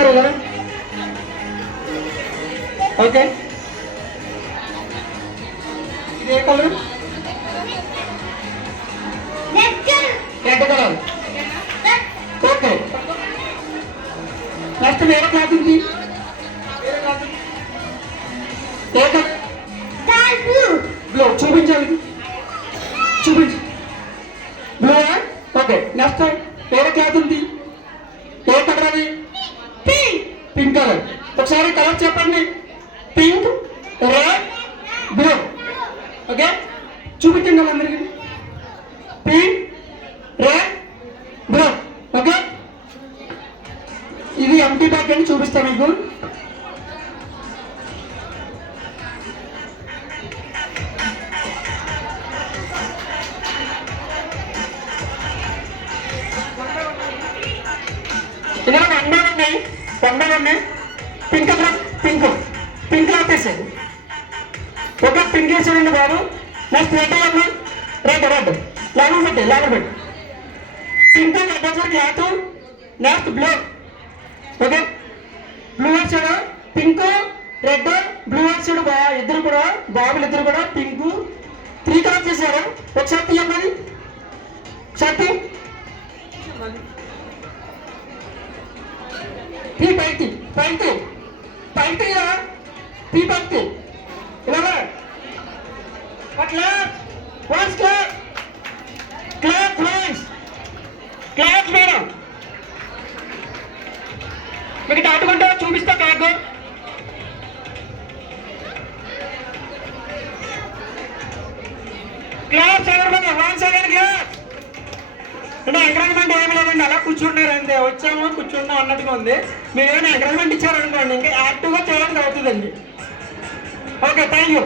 ఒకసారి ఇలా ఓకే ఇది ఏ colour red colour okay next వేరే క్లాత్ ఉంది ఏ కలర్ బ్లూ చూపించాలి చూపించు బ్లూ ఓకే నెక్స్ట్ వేరే క్లాత్ ఉంది ఏ కలర్ అది పింక్ కలర్ ఒకసారి కలర్ చెప్పండి పింక్ రెడ్ బ్లూ ఓకే చూపించండి అందరికి పింక్ రెడ్ బ్లూ ఓకే ఇది ఎంటీ బ్యాగ్ అని చూపిస్తాను మీకు ఇందులో వందలు ఉన్నాయి పింక్ పింక్ పింక్ వేసేది ఓకే పింక్ వేసాడండి బాబు నెక్స్ట్ రెడ్ అమ్మ రెడ్ రెడ్ లాగా పెట్టి పింక్ రెడ్ వచ్చాడు cloth next blue okay blue వేసాడు పింక్ రెడ్ బ్లూ వేసాడు ఇద్దరు కూడా బాబులు ఇద్దరు కూడా పింక్ 3 కలర్స్ చేశారు ఒకసారి తీయమ్మది ఒకసారి పైకి ఇలా అట్లా క్లాత్ మేడం మీకు దాటుకుంటా చూపిస్తా బ్యాగ్ క్లాత్ ఎవరు 1 సెకండ్ క్లాత్ అంటే ఎంకరేజ్మెంట్ ఏమి లేదండి అలా కూర్చుంటారు అంతే వచ్చాము కూర్చున్నాం అన్నట్టుగా ఉంది మీరు ఏమైనా ఎంకరేజ్మెంట్ ఇచ్చారనుకోండి ఇంకా యాక్టివ్గా చేయడానికి అవుతుందండి ఓకే థ్యాంక్ యూ